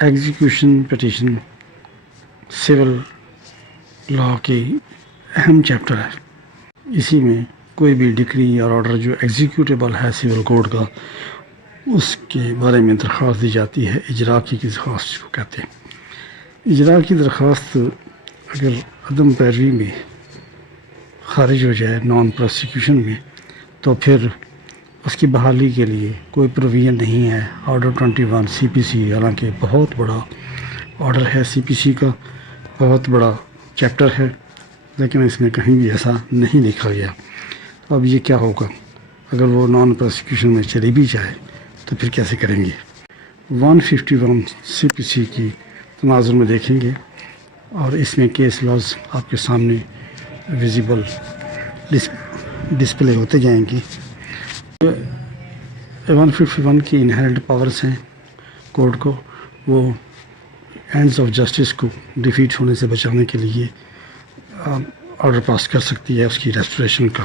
Execution petition civil law کی اہم chapter ہے. اسی میں کوئی بھی ڈکری اور آرڈر جو ایگزیکیوٹیبل ہے سول کوڈ کا، اس کے بارے میں درخواست دی جاتی ہے. اجرا کی درخواست کو کہتے ہیں. اجرا کی درخواست اگر عدم پیروی میں خارج ہو جائے، نان پروسیکیوشن میں، تو پھر اس کی بحالی کے لیے کوئی پروویژن نہیں ہے. آرڈر 21 CPC حالانکہ بہت بڑا آرڈر ہے، CPC کا بہت بڑا چیپٹر ہے، لیکن اس میں کہیں بھی ایسا نہیں لکھا گیا. اب یہ کیا ہوگا اگر وہ نان پروسیکیوشن میں چلی بھی جائے تو پھر کیسے کریں گے؟ 151 CPC کی تناظر میں دیکھیں گے، اور اس میں کیس لاز آپ کے سامنے ویزیبل ڈسپلے ہوتے جائیں گے. 151 کی انہیرنٹ پاورز ہیں کورٹ کو، وہ اینڈز آف جسٹس کو ڈیفیٹ ہونے سے بچانے کے لیے آرڈر پاس کر سکتی ہے اس کی ریسٹوریشن کا.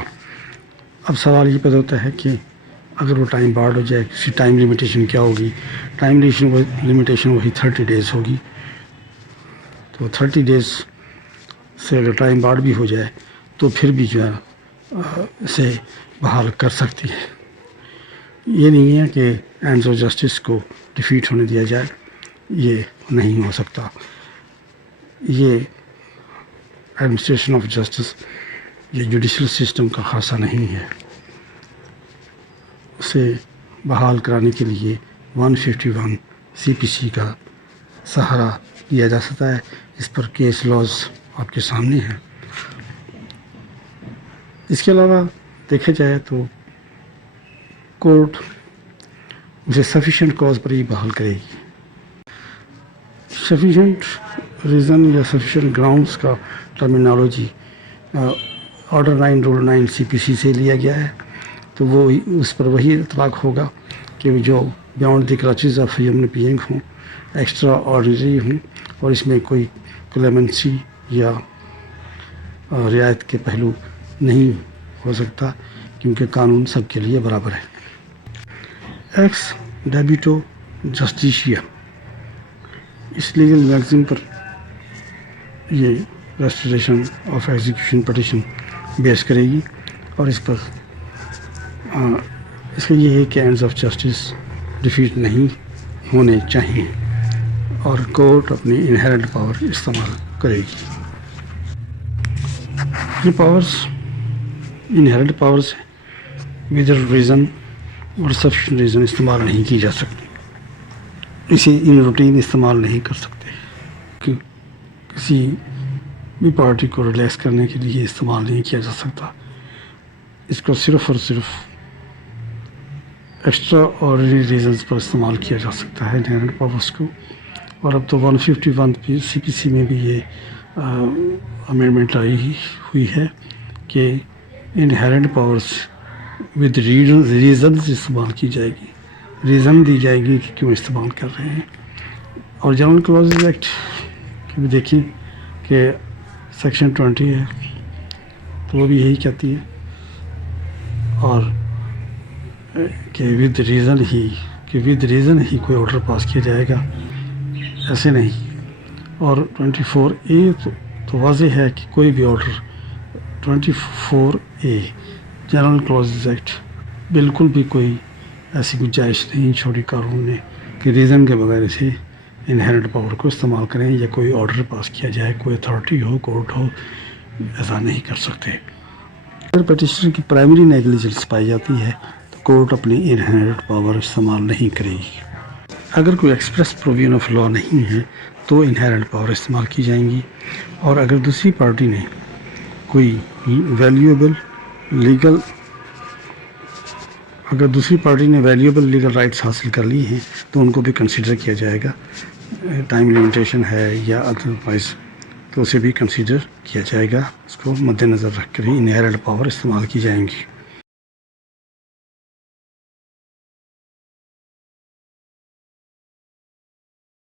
اب سوال یہ پیدا ہوتا ہے کہ اگر وہ ٹائم بارڈ ہو جائے، کسی ٹائم لمیٹیشن کیا ہوگی؟ ٹائم لمیٹیشن وہی 30 ڈیز ہوگی. تو 30 ڈیز سے اگر ٹائم بارڈ بھی ہو جائے تو پھر بھی جو ہے اسے بحال کر سکتی ہے. یہ نہیں ہے کہ اینڈز آف جسٹس کو ڈیفیٹ ہونے دیا جائے، یہ نہیں ہو سکتا. یہ ایڈمنسٹریشن آف جسٹس، یہ جوڈیشل سسٹم کا خاصہ نہیں ہے. اسے بحال کرانے کے لیے 151 CPC کا سہارا لیا جا سکتا ہے. اس پر کیس لاز آپ کے سامنے ہیں. اس کے علاوہ دیکھا جائے تو کورٹ اسے سفیشینٹ کاز پر ہی بحال کرے گی. سفیشینٹ ریزن یا سفیشینٹ گراؤنڈس کا ٹرمینالوجی آرڈر 9 رول 9 CPC سے لیا گیا ہے. تو وہ اس پر وہی اطلاق ہوگا کہ جو beyond the crutches of human being ہوں، ایکسٹرا آرڈنری ہوں، اور اس میں کوئی کلیمنسی یا رعایت کے پہلو نہیں ہو سکتا، کیونکہ قانون سب کے لیے برابر ہے. ایکس ڈیبیٹو جسٹیشیا، اس لیگل میگزین پر یہ ریسٹوریشن آف ایگزیکیوشن پٹیشن بیس کرے گی، اور اس پر اس کا یہ ہے کہ اینڈز آف جسٹس ڈیفیٹ نہیں ہونے چاہیے، اور کورٹ اپنی انہیرنٹ پاور استعمال کرے گی. یہ پاورز انہیرنٹ پاورز ہیں، ودر ریزن اور سفیشینٹ ریزن استعمال نہیں کی جا سکتی. اسے ان روٹین استعمال نہیں کر سکتے کہ کسی بھی پارٹی کو ریلیکس کرنے کے لیے استعمال نہیں کیا جا سکتا. اس کو صرف اور صرف ایکسٹرا آرڈنری ریزنز پر استعمال کیا جا سکتا ہے انہیرنٹ پاورز کو. اور اب تو 151 CPC میں بھی یہ امینڈمنٹ آئی ہوئی ہے کہ انہیرنٹ پاورز ود ریزنز استعمال کی جائے گی، ریزن دی جائے گی کہ کیوں استعمال کر رہے ہیں. اور جنرل کلازز ایکٹ کی بھی دیکھیں کہ سیکشن 20 ہے، تو وہ بھی یہی کہتی ہے، اور کہ ود ریزن ہی کوئی آرڈر پاس کیا جائے گا، ایسے نہیں. اور 24A تو واضح ہے کہ کوئی بھی order 24A general clauses act بالکل بھی کوئی ایسی گنجائش نہیں چھوڑی قانون نے کہ ریزن کے بغیر اسے انہیرنٹ پاور کو استعمال کریں یا کوئی آرڈر پاس کیا جائے، کوئی اتھارٹی ہو، کورٹ ہو، ایسا نہیں کر سکتے. اگر پٹیشنر کی پرائمری نیگلیجنس پائی جاتی ہے تو کورٹ اپنی انہیرنٹ پاور استعمال نہیں کرے گی. اگر کوئی ایکسپریس پروویژن آف لا نہیں ہے تو انہیرنٹ پاور استعمال کی جائیں گی. اور اگر دوسری پارٹی نے کوئی ویلیوبل لیگل رائٹس حاصل کر لی ہیں تو ان کو بھی کنسیڈر کیا جائے گا. ٹائم لمیٹیشن ہے یا ادروائز تو اسے بھی کنسیڈر کیا جائے گا. اس کو مد نظر رکھ کر ہی انہیرنٹ پاور استعمال کی جائیں گی.